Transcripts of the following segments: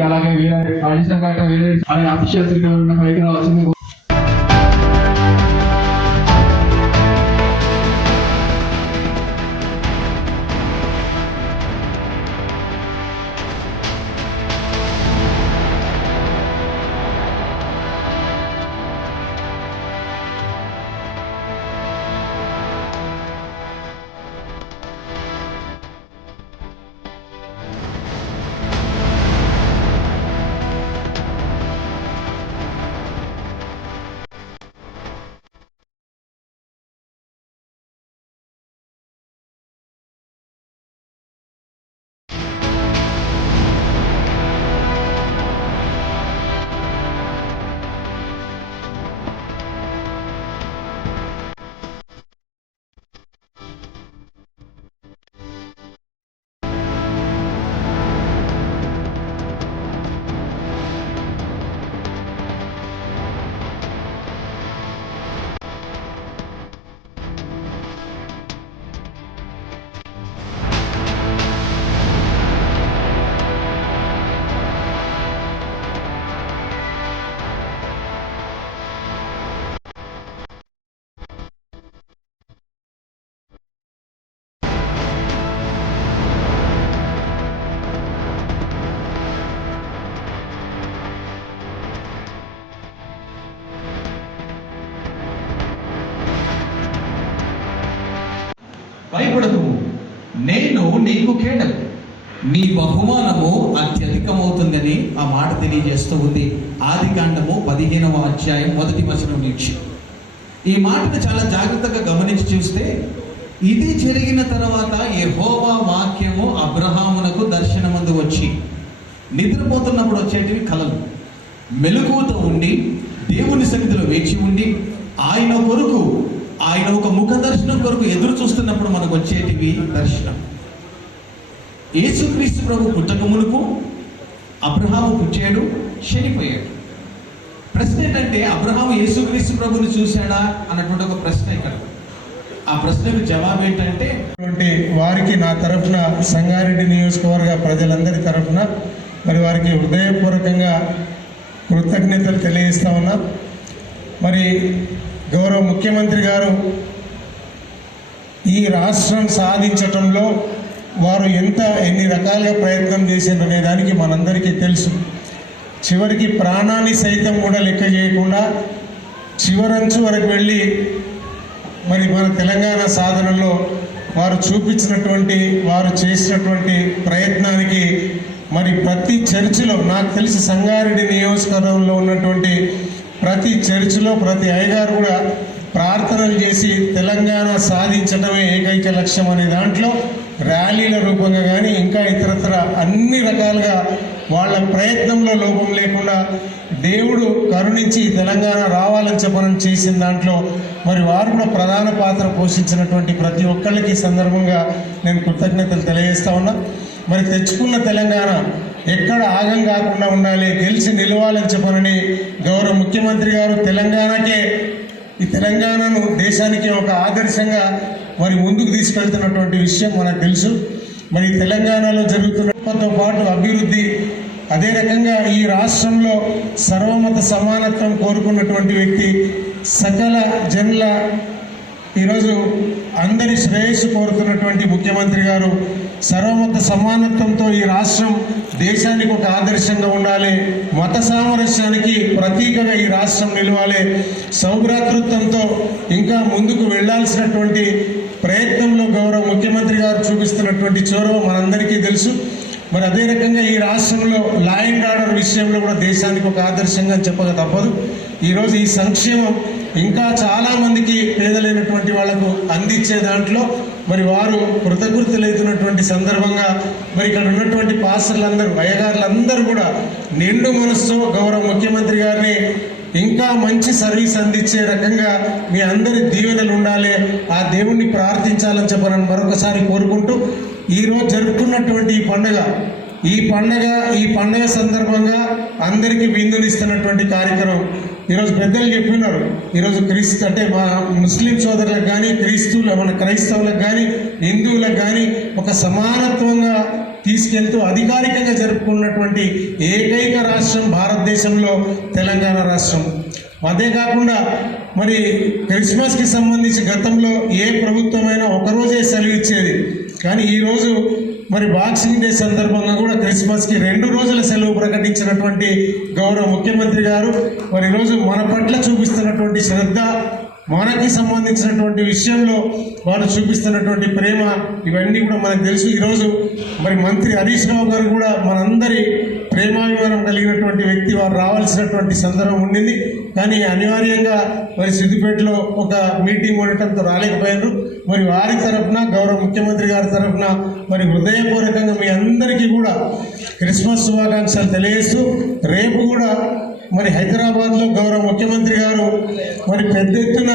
అలాగే వీర రాజేశ్వర గారికి వీరే అలాగే అఫీషియల్స్ ఉన్న పైకి రావాల్సింది. భయపడకు నేను నీకు కేడలు. నీ బహుమానము అత్యధికమవుతుందని ఆ మాట తెలియజేస్తూ ఉంది. ఆది కాండము పదిహేనవ అధ్యాయం మొదటి వచనం నుంచి. ఈ మాటను చాలా జాగ్రత్తగా గమనించి చూస్తే ఇది జరిగిన తర్వాత యహోవా వాక్యము అబ్రహామునకు దర్శనమందు వచ్చి నిద్రపోతున్నప్పుడు వచ్చేటివి కలలు. మెలకువతో ఉండి దేవుని సన్నిధిలో వేచి ఉండి ఆయన కొరకు ఆయన ఒక ముఖ దర్శనం కొరకు ఎదురు చూస్తున్నప్పుడు మనకు వచ్చేటివి దర్శనం. యేసుక్రీస్తు ప్రభు పుట్టక మునుపు అబ్రహాము పుట్టాడు చనిపోయాడు. ప్రశ్న ఏంటంటే అబ్రహాము యేసుక్రీస్తు ప్రభుని చూశాడా అన్నటువంటి ఒక ప్రశ్న ఇక్కడ. ఆ ప్రశ్నకు జవాబు ఏంటంటే వారికి నా తరఫున సంగారెడ్డి నియోజకవర్గ ప్రజలందరి తరఫున మరి వారికి హృదయపూర్వకంగా కృతజ్ఞతలు తెలియజేస్తా ఉన్నా. మరి గౌరవ ముఖ్యమంత్రి గారు ఈ రాష్ట్రం సాధించటంలో వారు ఎంత ఎన్ని రకాలుగా ప్రయత్నం చేసిండ్రు అనే దానికి మనందరికీ తెలుసు. చివరికి ప్రాణాన్ని సైతం కూడా లెక్క చేయకుండా చివరంచు వరకు వెళ్ళి మరి మన తెలంగాణ సాధనలో వారు చూపించినటువంటి వారు చేసినటువంటి ప్రయత్నానికి మరి ప్రతి చర్చిలో నాకు తెలిసి సంగారెడ్డి నియోజకవర్గంలో ఉన్నటువంటి ప్రతి చర్చిలో ప్రతి అయ్యగారు కూడా ప్రార్థనలు చేసి తెలంగాణ సాధించడమే ఏకైక లక్ష్యం అనే దాంట్లో ర్యాలీల రూపంగా కానీ ఇంకా ఇతరతర అన్ని రకాలుగా వాళ్ళ ప్రయత్నంలో లోపం లేకుండా దేవుడు కరుణించి తెలంగాణ రావాలని చెప్పనని చేసిన దాంట్లో మరి వారు కూడా ప్రధాన పాత్ర పోషించినటువంటి ప్రతి ఒక్కళ్ళకి సందర్భంగా నేను కృతజ్ఞతలు తెలియజేస్తా ఉన్నా. మరి తెచ్చుకున్న తెలంగాణ ఎక్కడ ఆగం కాకుండా ఉండాలి గెలిచి నిలవాలని చెప్పనని గౌరవ ముఖ్యమంత్రి గారు తెలంగాణకే ఈ తెలంగాణను దేశానికి ఒక ఆదర్శంగా మరి ముందుకు తీసుకెళ్తున్నటువంటి విషయం మనకు తెలుసు. మరి తెలంగాణలో జరుగుతున్నతో పాటు అభివృద్ధి అదే రకంగా ఈ రాష్ట్రంలో సర్వమత సమానత్వం కోరుకున్నటువంటి వ్యక్తి సకల జనుల ఈరోజు అందరి శ్రేయస్సు కోరుతున్నటువంటి ముఖ్యమంత్రి గారు సర్వమత సమానత్వంతో ఈ రాష్ట్రం దేశానికి ఒక ఆదర్శంగా ఉండాలి మత సామరస్యానికి ప్రతీకగా ఈ రాష్ట్రం నిలవాలి. సౌభ్రాతృత్వంతో ఇంకా ముందుకు వెళ్ళాల్సినటువంటి ప్రయత్నంలో గౌరవ ముఖ్యమంత్రి గారు చూపిస్తున్నటువంటి చొరవ మనందరికీ తెలుసు. మరి అదే రకంగా ఈ రాష్ట్రంలో లా అండ్ ఆర్డర్ విషయంలో కూడా దేశానికి ఒక ఆదర్శంగా చెప్పక తప్పదు. ఈరోజు ఈ సంక్షేమం ఇంకా చాలా మందికి పేదలైనటువంటి వాళ్ళకు అందించే దాంట్లో మరి వారు కృతకృతులైతున్నటువంటి సందర్భంగా మరి ఇక్కడ ఉన్నటువంటి పాస్టర్లందరూ అయ్యగారులందరూ కూడా నిండు మనస్సు గౌరవ ముఖ్యమంత్రి గారిని ఇంకా మంచి సర్వీస్ అందించే రకంగా మీ అందరి దీవెనలు ఉండాలి ఆ దేవుణ్ణి ప్రార్థించాలని చెప్పనని మరొకసారి కోరుకుంటూ ఈరోజు జరుపుకున్నటువంటి ఈ పండుగ ఈ పండగ ఈ పండగ సందర్భంగా అందరికీ విందునిస్తున్నటువంటి కార్యక్రమం ఈరోజు పెద్దలు చెప్పినారు. ఈరోజు క్రీస్తు అంటే మా ముస్లిం సోదరులకు కానీ క్రీస్తువుల మన క్రైస్తవులకు కానీ హిందువులకు కానీ ఒక సమానత్వంగా తీసుకెళ్తూ అధికారికంగా జరుపుకున్నటువంటి ఏకైక రాష్ట్రం భారతదేశంలో తెలంగాణ రాష్ట్రం. అదే కాకుండా మరి క్రిస్మస్కి సంబంధించి గతంలో ఏ ప్రభుత్వమైనా ఒకరోజే సెలవు ఇచ్చేది కానీ ఈరోజు మరి బాక్సింగ్ డే సందర్భంగా కూడా క్రిస్మస్కి రెండు రోజుల సెలవు ప్రకటించినటువంటి గౌరవ ముఖ్యమంత్రి గారు. మరి ఈరోజు మన పట్ల చూపిస్తున్నటువంటి శ్రద్ధ మనకి సంబంధించినటువంటి విషయంలో వారు చూపిస్తున్నటువంటి ప్రేమ ఇవన్నీ కూడా మనకు తెలుసు. ఈరోజు మరి మంత్రి హరీష్ రావు గారు కూడా మనందరి ప్రేమాభిమానం కలిగినటువంటి వ్యక్తి వారు రావాల్సినటువంటి సందర్భం ఉండింది. కానీ అనివార్యంగా మరి సిద్దిపేటలో ఒక మీటింగ్ ఉండటంతో రాలేకపోయారు మరి వారి తరఫున గౌరవ ముఖ్యమంత్రి గారి తరఫున మరి హృదయపూర్వకంగా మీ అందరికీ కూడా క్రిస్మస్ శుభాకాంక్షలు తెలియజేస్తూ రేపు కూడా మరి హైదరాబాద్లో గౌరవ ముఖ్యమంత్రి గారు మరి పెద్ద ఎత్తున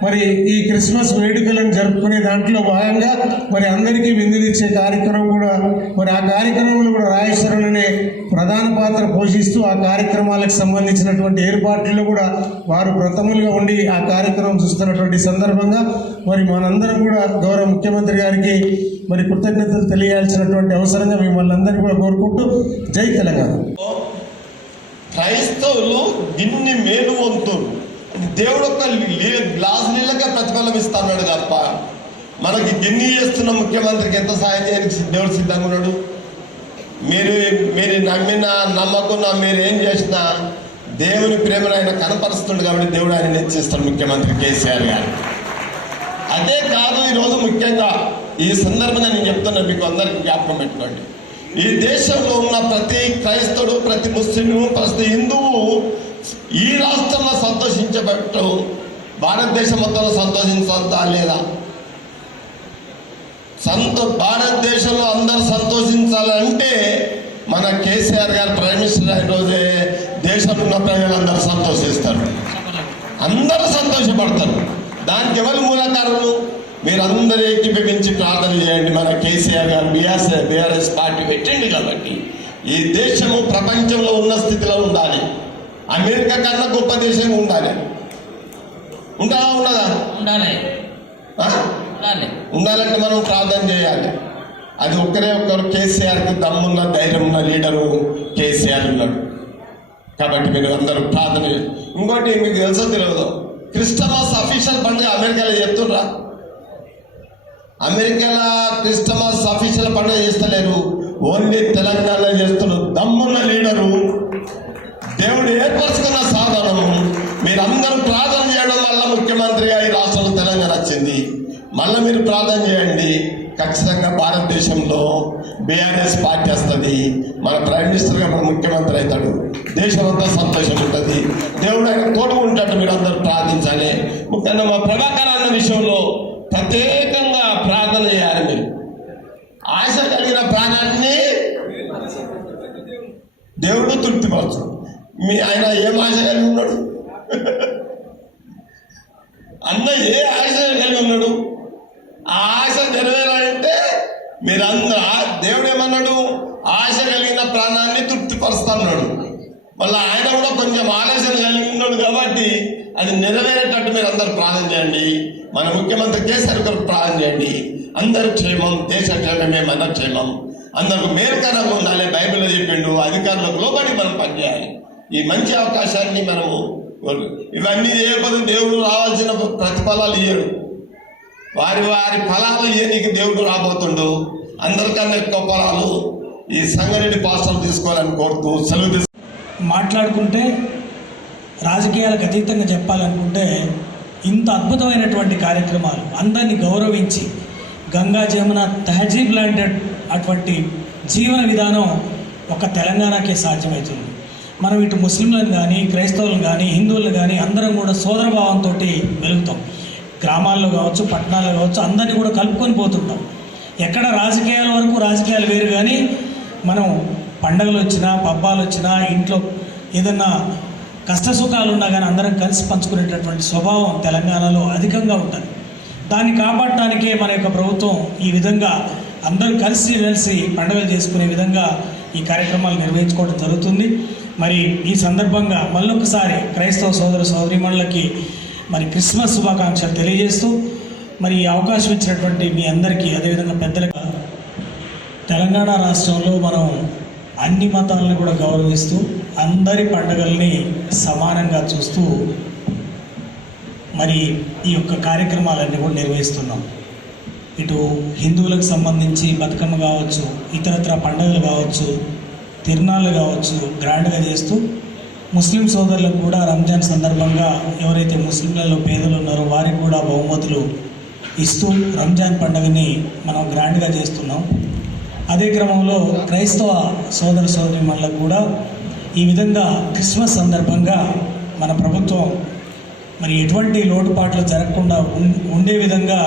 మరి ఈ క్రిస్మస్ వేడుకలను జరుపుకునే దాంట్లో భాగంగా మరి అందరికీ విందునిచ్చే కార్యక్రమం కూడా మరి ఆ కార్యక్రమంలో కూడా రాజేశ్వరన్ ప్రధాన పాత్ర పోషిస్తూ ఆ కార్యక్రమాలకు సంబంధించినటువంటి ఏర్పాట్లలో కూడా వారు ప్రథములుగా ఉండి ఆ కార్యక్రమం చూస్తున్నటువంటి సందర్భంగా మరి మనందరం కూడా గౌరవ ముఖ్యమంత్రి గారికి మరి కృతజ్ఞతలు తెలియాల్సినటువంటి అవసరంగా మిమ్మల్ని అందరినీ కూడా కోరుకుంటూ జై తెలంగాణ. క్రైస్తవులు ఇన్ని మేలు వంతులు దేవుడు ఒక లీ- గ్లాస్ నీళ్ళకే ప్రతిఫలం ఇస్తాడు తప్ప మనకి గిన్ని చేస్తున్న ముఖ్యమంత్రికి ఎంత సాయం చేయడానికి దేవుడు సిద్ధంగా ఉన్నాడు? మీరు మీరు నమ్మిన నమ్మకున్న మీరు ఏం చేసినా దేవుని ప్రేమను ఆయన కనపరుస్తుండు కాబట్టి దేవుడు ఆయన హెచ్చిస్తాడు ముఖ్యమంత్రి కేసీఆర్ గారు. అదే కాదు ఈరోజు ముఖ్యంగా ఈ సందర్భంగా నేను చెప్తున్నా మీకు అందరికీ జ్ఞాపకం పెట్టుకోండి. ఈ దేశంలో ఉన్న ప్రతి క్రైస్తవుడు ప్రతి ముస్లిము ప్రతి హిందువు ఈ రాష్ట్రంలో సంతోషించబట్టు భారతదేశం మొత్తంలో సంతోషించదా లేదా? సంత భారతదేశంలో అందరూ సంతోషించాలంటే మన కేసీఆర్ గారు ప్రైమ్ మినిస్టర్ అయిన రోజే దేశంలో ఉన్న ప్రజలందరూ సంతోషిస్తారు. అందరూ సంతోషపడతారు. దానికి ఎవరు మూల కారణం మీరందరూ ఏకీభవించి ప్రార్థన చేయండి. మన కేసీఆర్ గారు బీఆర్ఎస్ బీఆర్ఎస్ పార్టీ పెట్టండి కాబట్టి ఈ దేశము ప్రపంచంలో ఉన్న స్థితిలో ఉండాలి. అమెరికా కన్నా గొప్ప దేశం ఉండాలి. ఉండాలా ఉండదా? ఉండాలి. ఉండాలంటే మనం ప్రార్థన చేయాలి. అది ఒక్కరే ఒక్కరు కేసీఆర్కి దమ్మున్న ధైర్యం ఉన్న లీడరు కేసీఆర్ ఉన్నాడు. కాబట్టి మీరు అందరూ ప్రార్థన. ఇంకోటి మీకు తెలుసో తెలియదు క్రిస్టమస్ అఫీషియల్ పండుగ అమెరికాలో చెప్తుండ్రా అమెరికాలో క్రిస్టమస్ అఫీషియల్ పండుగ చేస్తలేరు. ఓన్లీ తెలంగాణలో చేస్తున్నారు. దమ్మున్న లీడరు దేవుడు ఏర్పరచుకున్న సాధనము. మీరందరూ ప్రార్థన చేయడం వల్ల ముఖ్యమంత్రిగా ఈ రాష్ట్రంలో తెలంగాణ వచ్చింది. మళ్ళీ మీరు ప్రార్థన చేయండి. ఖచ్చితంగా భారతదేశంలో బీఆర్ఎస్ పార్టీ వస్తుంది. మన ప్రైమ్ మినిస్టర్గా మన ముఖ్యమంత్రి అవుతాడు. దేశం అంతా సంతోషం ఉంటుంది. దేవుడు ఆయన తోడు ఉంటాడు మీరు అందరూ ప్రార్థించాలి. ముఖ్యంగా మా ప్రభాకర్ అన్న విషయంలో ప్రత్యేకంగా ప్రార్థన చేయాలి మీరు. ఆశ కలిగిన ప్రాణాన్ని దేవుడు తృప్తిపరచు. మీ ఆయన ఏం ఆశ కలిగి ఉన్నాడు? అన్న ఏ ఆశ కలిగి ఉన్నాడు? ఆ ఆశ నెరవేరాలంటే మీరందరూ దేవుడు ఏమన్నాడు? ఆశ కలిగిన ప్రాణాన్ని తృప్తిపరుస్తున్నాడు. మళ్ళీ ఆయన కూడా కొంచెం ఆలోచన కలిగి ఉన్నాడు కాబట్టి అది నెరవేరేటట్టు మీరు అందరు ప్రాణం చేయండి. మన ముఖ్యమంత్రి కేసీఆర్ గారు ప్రాణం చేయండి. అందరు క్షేమం దేశ క్షేమమే మన క్షేమం. అందరికి మేల్కరంగా ఉండాలి బైబిల్లో చెప్పిండు అధికారులకు లోబడి మనం పనిచేయాలి. ఈ మంచి అవకాశాన్ని మనము ఇవన్నీ చేయకపోతే దేవుడు రావాల్సిన ప్రతిఫలాలు ఇయ్యడు. వారి వారి ఫలాలు ఇయ్యనీకి దేవుడు రాబోతుండు అందరికన్నా ఎక్కువ ఫలాలు ఈ సంగారెడ్డి పాస్టర్ తీసుకోవాలని కోరుతూ సెలవు తీసుకు మాట్లాడుకుంటే రాజకీయాలకు అతీతంగా చెప్పాలనుకుంటే ఇంత అద్భుతమైనటువంటి కార్యక్రమాలు అందరినీ గౌరవించి గంగా జమున తహజీబ్ లాంటి అటువంటి జీవన విధానం ఒక తెలంగాణకే సాధ్యమవుతుంది. మనం ఇటు ముస్లింలను కానీ క్రైస్తవులను కానీ హిందువులను కానీ అందరం కూడా సోదరభావంతో వెలుగుతాం గ్రామాల్లో కావచ్చు పట్టణాల్లో కావచ్చు అందరినీ కూడా కలుపుకొని పోతుంటాం. ఎక్కడ రాజకీయాల వరకు రాజకీయాలు వేరు కానీ మనం పండగలు వచ్చినా పబ్బాలు వచ్చినా ఇంట్లో ఏదన్నా కష్ట సుఖాలు ఉన్నా కానీ అందరం కలిసి పంచుకునేటటువంటి స్వభావం తెలంగాణలో అధికంగా ఉంటుంది. దాన్ని కాపాడటానికే మన యొక్క ప్రభుత్వం ఈ విధంగా అందరూ కలిసి మెలిసి పండుగలు చేసుకునే విధంగా ఈ కార్యక్రమాలు నిర్వహించుకోవడం జరుగుతుంది. మరి ఈ సందర్భంగా మళ్ళొకసారి క్రైస్తవ సోదర సోదరిమణులకి మరి క్రిస్మస్ శుభాకాంక్షలు తెలియజేస్తూ మరి ఈ అవకాశం ఇచ్చినటువంటి మీ అందరికీ అదేవిధంగా పెద్దలుగా తెలంగాణ రాష్ట్రంలో మనం అన్ని మతాలను కూడా గౌరవిస్తూ అందరి పండుగల్ని సమానంగా చూస్తూ మరి ఈ యొక్క కార్యక్రమాలన్నీ కూడా నిర్వహిస్తున్నాం. ఇటు హిందువులకు సంబంధించి బతుకమ్మ కావచ్చు ఇతరత్ర పండుగలు కావచ్చు తిరునాళ్ళు కావచ్చు గ్రాండ్గా చేస్తూ ముస్లిం సోదరులకు కూడా రంజాన్ సందర్భంగా ఎవరైతే ముస్లింలలో పేదలు ఉన్నారో వారికి కూడా బహుమతులు ఇస్తూ రంజాన్ పండుగని మనం గ్రాండ్గా చేస్తున్నాం. అదే క్రమంలో క్రైస్తవ సోదర సోదరిమణులకు కూడా ఈ విధంగా క్రిస్మస్ సందర్భంగా మన ప్రభుత్వం మరి ఎటువంటి లోటుపాట్లు జరగకుండా ఉండే విధంగా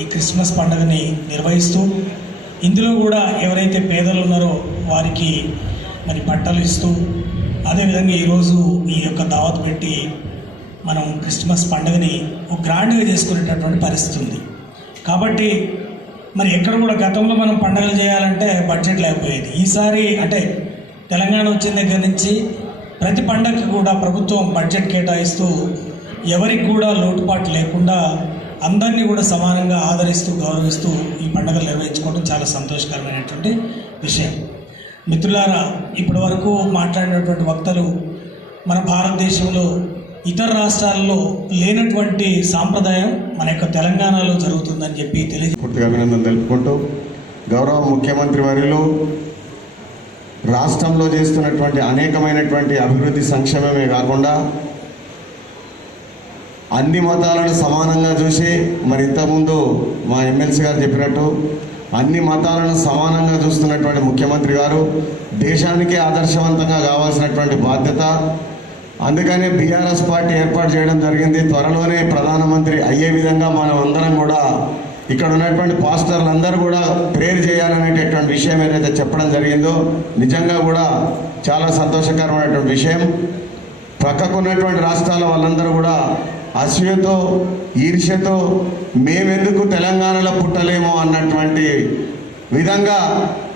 ఈ క్రిస్మస్ పండుగని నిర్వహిస్తూ ఇందులో కూడా ఎవరైతే పేదలు ఉన్నారో వారికి మరి బట్టలు ఇస్తూ అదేవిధంగా ఈరోజు ఈ యొక్క దావత్ పెట్టి మనం క్రిస్మస్ పండుగని ఒక గ్రాండ్గా చేసుకునేటటువంటి పరిస్థితి ఉంది. కాబట్టి మరి ఎక్కడ కూడా గతంలో మనం పండుగలు చేయాలంటే బడ్జెట్ లేకపోయేది. ఈసారి అంటే తెలంగాణ వచ్చిన దగ్గర నుంచి ప్రతి పండగకి కూడా ప్రభుత్వం బడ్జెట్ కేటాయిస్తూ ఎవరికి కూడా లోటుపాటు లేకుండా అందరినీ కూడా సమానంగా ఆదరిస్తూ గౌరవిస్తూ ఈ పండుగలు నిర్వహించుకోవడం చాలా సంతోషకరమైనటువంటి విషయం. మిత్రులారా ఇప్పటి వరకు మాట్లాడినటువంటి వక్తలు మన భారతదేశంలో ఇతర రాష్ట్రాల్లో లేనటువంటి సాంప్రదాయం మన యొక్క తెలంగాణలో జరుగుతుందని చెప్పి తెలియ పూర్తిగా అభినందన తెలుపుకుంటూ గౌరవ ముఖ్యమంత్రి వారిలో రాష్ట్రంలో చేస్తున్నటువంటి అనేకమైనటువంటి అభివృద్ధి సంక్షేమమే కాకుండా అన్ని మతాలను సమానంగా చూసి మరి ఇంతకుముందు మా ఎమ్మెల్సీ గారు చెప్పినట్టు అన్ని మతాలను సమానంగా చూస్తున్నటువంటి ముఖ్యమంత్రి గారు దేశానికి ఆదర్శవంతంగా కావాల్సినటువంటి బాధ్యత. అందుకనే బీఆర్ఎస్ పార్టీ ఏర్పాటు చేయడం జరిగింది. త్వరలోనే ప్రధానమంత్రి అయ్యే విధంగా మనం అందరం కూడా ఇక్కడ ఉన్నటువంటి పాస్టర్లు అందరూ కూడా ప్రేర్ చేయాలనేటటువంటి విషయం ఏదైతే చెప్పడం జరిగిందో నిజంగా కూడా చాలా సంతోషకరమైనటువంటి విషయం. ప్రక్కకున్నటువంటి రాష్ట్రాల వాళ్ళందరూ కూడా అసూయతో ఈర్ష్యతో మేమెందుకు తెలంగాణలో పుట్టలేమో అన్నటువంటి విధంగా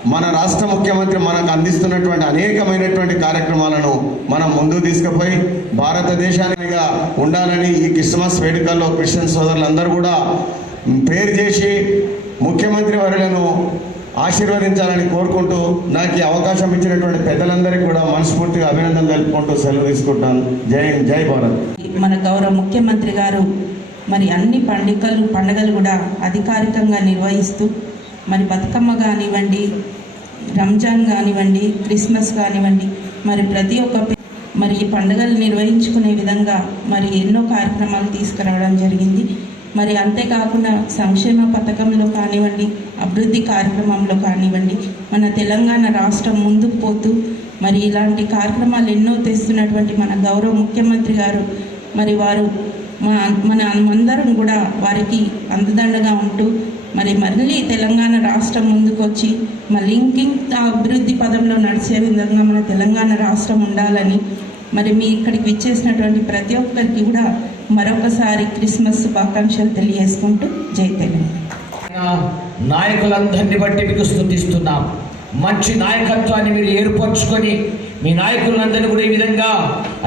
మన రాష్ట్ర ముఖ్యమంత్రి మనకు అందిస్తున్నటువంటి అనేకమైనటువంటి కార్యక్రమాలను మనం ముందుకు తీసుకుపోయి భారతదేశానిగా ఉండాలని ఈ క్రిస్మస్ వేడుకల్లో క్రిస్టియన్ సోదరులందరూ కూడా పేరు చేసి ముఖ్యమంత్రి వర్యులను ఆశీర్వదించాలని కోరుకుంటూ నాకు ఈ అవకాశం ఇచ్చినటువంటి పెద్దలందరికీ కూడా మనస్ఫూర్తిగా అభినందన తెలుపుకుంటూ సెలవు తీసుకుంటాను. జై జై భారత్. మన గౌరవ ముఖ్యమంత్రి గారు మరి అన్ని పండుగలు పండుగలు కూడా అధికారికంగా నిర్వహిస్తూ మరి బతుకమ్మ కానివ్వండి రంజాన్ కానివ్వండి క్రిస్మస్ కానివ్వండి మరి ప్రతి ఒక్క మరి ఈ పండుగలు నిర్వహించుకునే విధంగా మరి ఎన్నో కార్యక్రమాలు తీసుకురావడం జరిగింది. మరి అంతేకాకుండా సంక్షేమ పథకంలో కానివ్వండి అభివృద్ధి కార్యక్రమంలో కానివ్వండి మన తెలంగాణ రాష్ట్రం ముందుకు పోతూ మరి ఇలాంటి కార్యక్రమాలు ఎన్నో తెస్తున్నటువంటి మన గౌరవ ముఖ్యమంత్రి గారు మరి వారు మన మన అందరం కూడా వారికి అందదండగా ఉంటూ మరి మళ్ళీ తెలంగాణ రాష్ట్రం ముందుకొచ్చి మళ్ళీ ఇంకింత అభివృద్ధి పదంలో నడిచే విధంగా మన తెలంగాణ రాష్ట్రం ఉండాలని మరి మీ ఇక్కడికి విచ్చేసినటువంటి ప్రతి ఒక్కరికి కూడా మరొకసారి క్రిస్మస్ శుభాకాంక్షలు తెలియజేసుకుంటూ జై తెలంగాణ. నాయకులందరినీ బట్టి మీకు స్థుతిస్తున్నాం. మంచి నాయకత్వాన్ని మీరు ఏర్పరచుకొని మీ నాయకులందరినీ కూడా ఈ విధంగా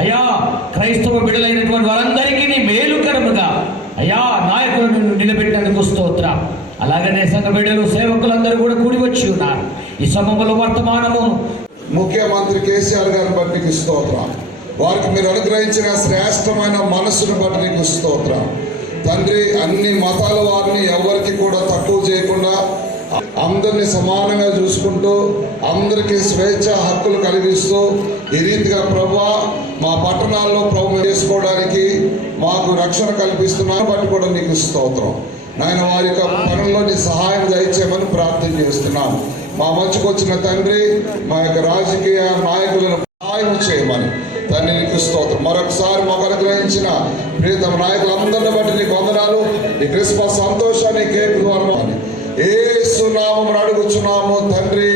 అయ్యా క్రైస్తవ బిడలైనటువంటి వారందరికీ నీ మేలుకరముగా అయ్యా నాయకులను నిలబెట్టినందుకు స్తోత్రం. అలాగనే సంఘ బిడ్డలు సేవకులందరూ కూడా కూడి వచ్చి ఉన్నారు. ఈ సమయంలో వర్తమానము ముఖ్యమంత్రి కేసీఆర్ గారిని బట్టి స్తోత్రం. వారికి మీరు అనుగ్రహించిన శ్రేష్టమైన మనస్సును బట్టి నీకు స్తోత్రం. తండ్రి అన్ని మతాల వారిని ఎవరికి కూడా తక్కువ చేయకుండా అందరిని సమానంగా చూసుకుంటూ అందరికీ స్వేచ్ఛ హక్కులు కలిగిస్తూ ఈ రీతిగా ప్రభా మా పట్టణాల్లో ప్రభు చేసుకోవడానికి మాకు రక్షణ కల్పిస్తున్నాను బట్టి కూడా నీకు స్తోత్రం. నాయన వారి యొక్క పనుల్లో నీ సహాయం దయచేయమని ప్రార్థన చేస్తున్నాను మా మధ్యకు వచ్చిన తండ్రి మా యొక్క రాజకీయ నాయకులను సహాయం చేయమని తండ్రి నీకు స్తోత్రం. మరొకసారి మాకు అనుగ్రహించిన ప్రియతమ నాయకులందరిని బట్టి నీకు వందనాలు. ఈ క్రిస్మస్ సంతోషాన్ని కేక్ ద్వారా ఏ సునామం అడుగుచున్నాము తండ్రి.